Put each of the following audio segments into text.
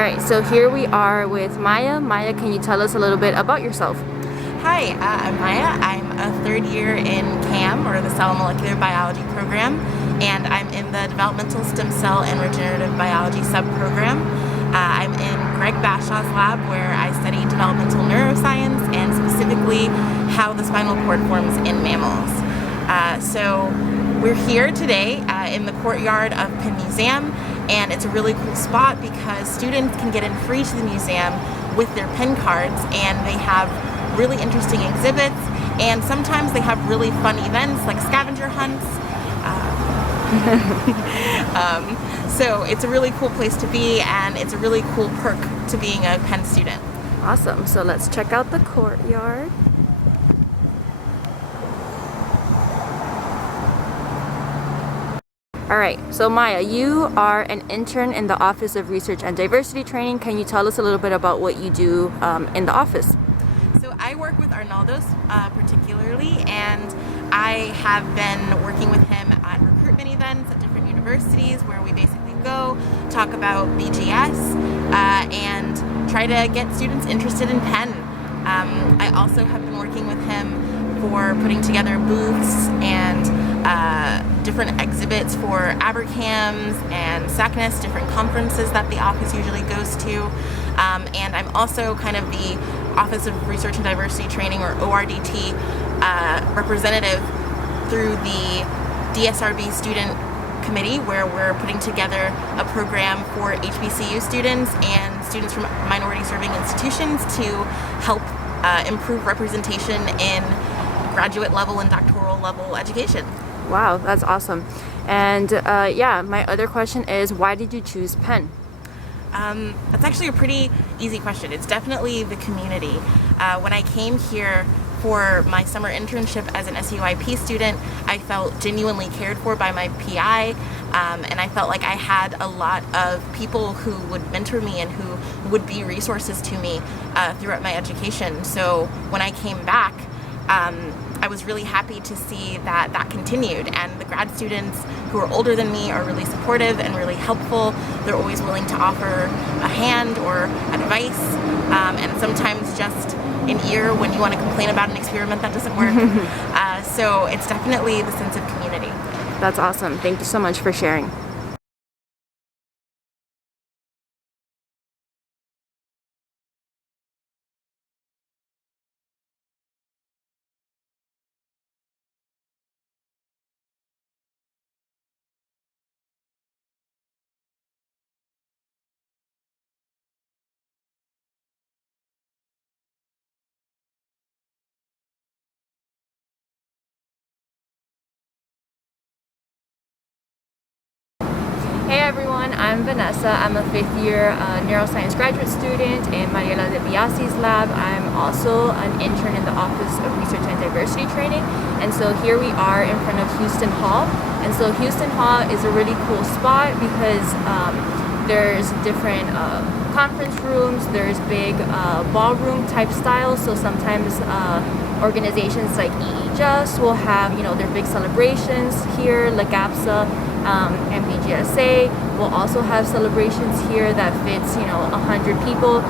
Alright, so here we are with Maya. Maya, can you tell us a little bit about yourself? Hi, I'm Maya. I'm a third year in CAM, or the Cell and Molecular Biology program, and I'm in the Developmental Stem Cell and Regenerative Biology sub-program. I'm in Greg Bashaw's lab, where I study developmental neuroscience and specifically how the spinal cord forms in mammals. So we're here today in the courtyard of Penn Museum, and it's a really cool spot because students can get in free to the museum with their Penn cards, and they have really interesting exhibits, and sometimes they have really fun events like scavenger hunts. So it's a really cool place to be, and it's a really cool perk to being a Penn student. Awesome, so let's check out the courtyard. Alright, so Maya, you are an intern in the Office of Research and Diversity Training. Can you tell us a little bit about what you do in the office? So I work with Arnaldo's particularly, and I have been working with him at recruitment events at different universities where we basically go, talk about BGS, and try to get students interested in Penn. I also have been working with him for putting together booths and different exhibits for AberCams and SACNAS, different conferences that the office usually goes to. And I'm also kind of the Office of Research and Diversity Training, or ORDT, representative through the DSRB student committee, where we're putting together a program for HBCU students and students from minority serving institutions to help improve representation in graduate level and doctoral level education. Wow, that's awesome. And yeah, my other question is, why did you choose Penn? That's actually a pretty easy question. It's definitely the community. When I came here for my summer internship as an SUIP student, I felt genuinely cared for by my PI, and I felt like I had a lot of people who would mentor me and who would be resources to me throughout my education. So when I came back, I was really happy to see that that continued, and the grad students who are older than me are really supportive and really helpful. They're always willing to offer a hand or advice, and sometimes just an ear when you want to complain about an experiment that doesn't work. So it's definitely the sense of community. That's awesome. Thank you so much for sharing. Hey everyone, I'm Vanessa. I'm a fifth year neuroscience graduate student in Mariela de Biasi's lab. I'm also an intern in the Office of Research and Diversity Training. And so here we are in front of Houston Hall. And so Houston Hall is a really cool spot because there's different conference rooms, there's big ballroom type styles. So sometimes organizations like EE will have, their big celebrations here. LAGAPSA and BGSA will also have celebrations here that fits 100 people.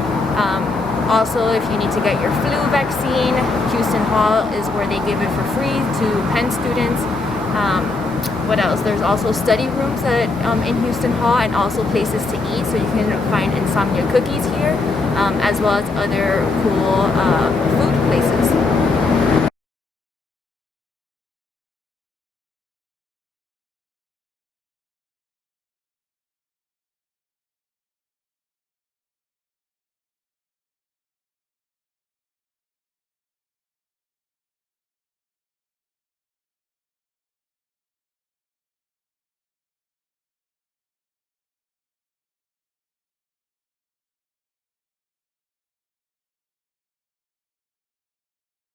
Also, if you need to get your flu vaccine, Houston Hall is where they give it for free to Penn students. What else? There's also study rooms in Houston Hall, and also places to eat, so you can find insomnia cookies here, as well as other cool food places.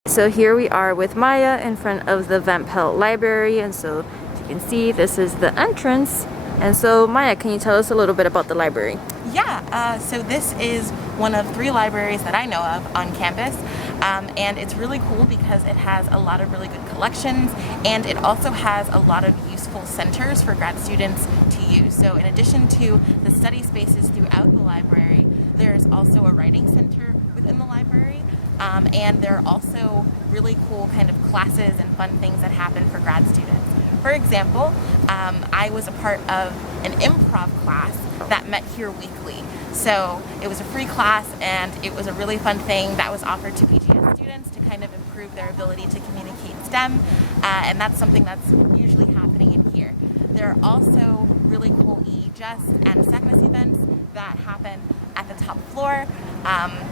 So here we are with Maya in front of the Van Pelt Library, and so as you can see, this is the entrance. And so Maya, can you tell us a little bit about the library? Yeah, so this is one of 3 libraries that I know of on campus. and it's really cool because it has a lot of really good collections, and it also has a lot of useful centers for grad students to use. So in addition to the study spaces throughout the library, there's also a writing center within the library, and there are also really cool kind of classes and fun things that happen for grad students. For example, I was a part of an improv class that met here weekly. So it was a free class, and it was a really fun thing that was offered to BGS students to kind of improve their ability to communicate STEM, and that's something that's usually happening in here. There are also really cool EEJS and SACNAS events that happen at the top floor,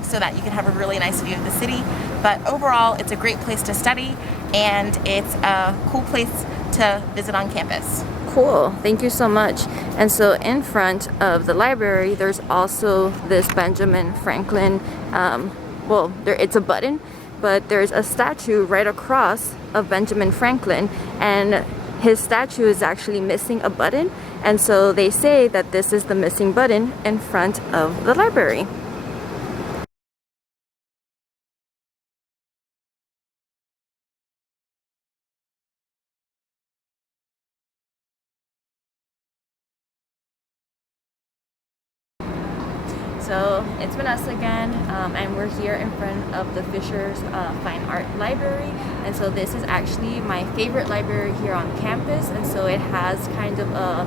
so that you can have a really nice view of the city. But overall, it's a great place to study, and it's a cool place to visit on campus. Cool, thank you so much. And so in front of the library, there's also this Benjamin Franklin, it's a button, but there's a statue right across of Benjamin Franklin, and his statue is actually missing a button, and so they say that this is the missing button in front of the library. So it's Vanessa again, and we're here in front of the Fisher's Fine Art Library. And so this is actually my favorite library here on campus, and so it has kind of a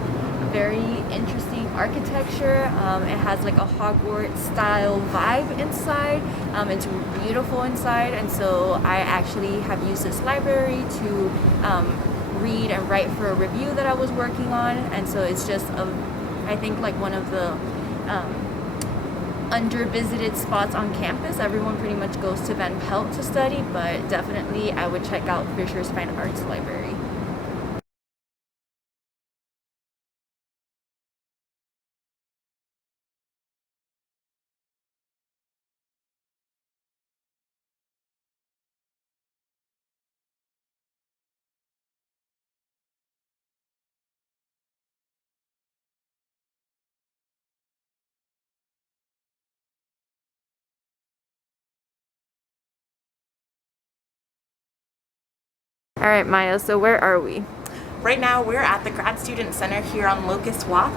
very interesting architecture. It has like a Hogwarts style vibe inside. It's beautiful inside, and so I actually have used this library to read and write for a review that I was working on. And so it's just I think like one of the under-visited spots on campus. Everyone pretty much goes to Van Pelt to study, but definitely I would check out Fisher's Fine Arts Library. All right, Maya, so where are we? Right now we're at the Grad Student Center here on Locust Walk.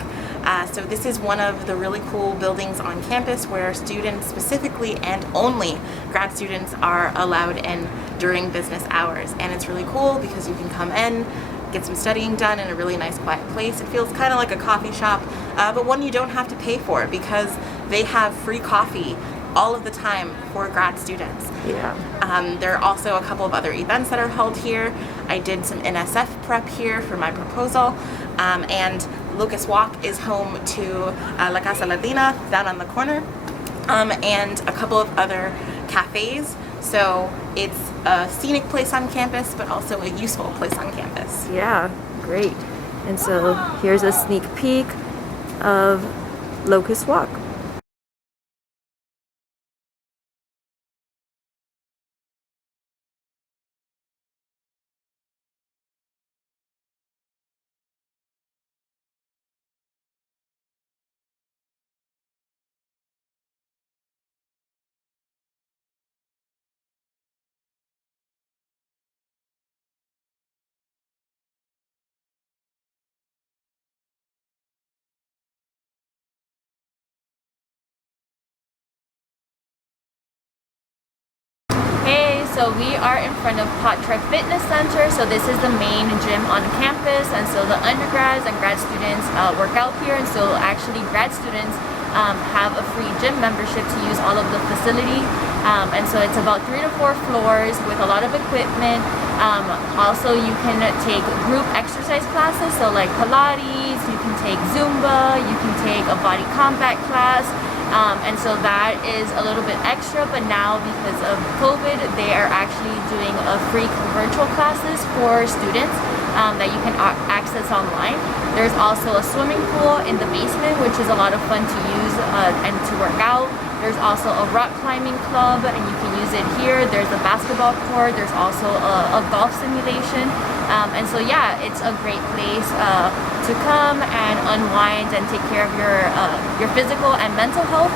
So this is one of the really cool buildings on campus where students specifically and only grad students are allowed in during business hours. And it's really cool because you can come in, get some studying done in a really nice quiet place. It feels kind of like a coffee shop, but one you don't have to pay for because they have free coffee all of the time for grad students. Yeah. There are also a couple of other events that are held here. I did some NSF prep here for my proposal, and Locust Walk is home to La Casa Latina down on the corner, and a couple of other cafes. So it's a scenic place on campus, but also a useful place on campus. Yeah, great. And so here's a sneak peek of Locust Walk. So we are in front of Pot Trek Fitness Center. So this is the main gym on campus, and so the undergrads and grad students work out here. And so actually grad students have a free gym membership to use all of the facility. And so it's about 3 to 4 floors with a lot of equipment. Also you can take group exercise classes, so like Pilates, you can take Zumba, you can take a body combat class. And so that is a little bit extra, but now because of COVID, they are actually doing a free virtual classes for students that you can access online. There's also a swimming pool in the basement, which is a lot of fun to use and to work out. There's also a rock climbing club, and you can use it here. There's a basketball court. There's also a golf simulation. And so yeah, it's a great place to come and unwind and take care of your physical and mental health.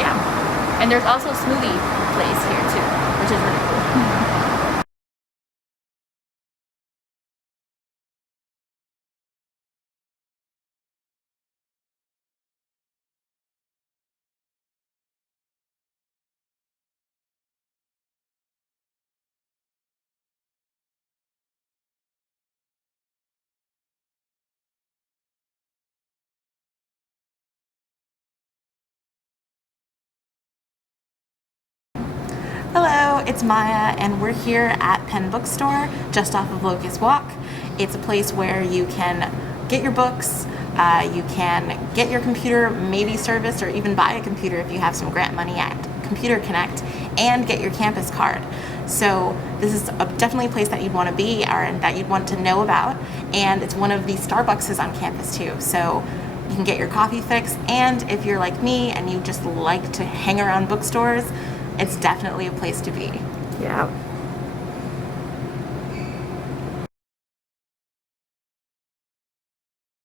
Yeah, and there's also a smoothie place here too, which is really cool. Hello, it's Maya, and we're here at Penn Bookstore, just off of Locust Walk. It's a place where you can get your books, you can get your computer maybe serviced, or even buy a computer if you have some grant money at Computer Connect, and get your campus card. So this is definitely a place that you'd want to be, or that you'd want to know about, and it's one of the Starbuckses on campus too. So you can get your coffee fix, and if you're like me and you just like to hang around bookstores, it's definitely a place to be. Yeah.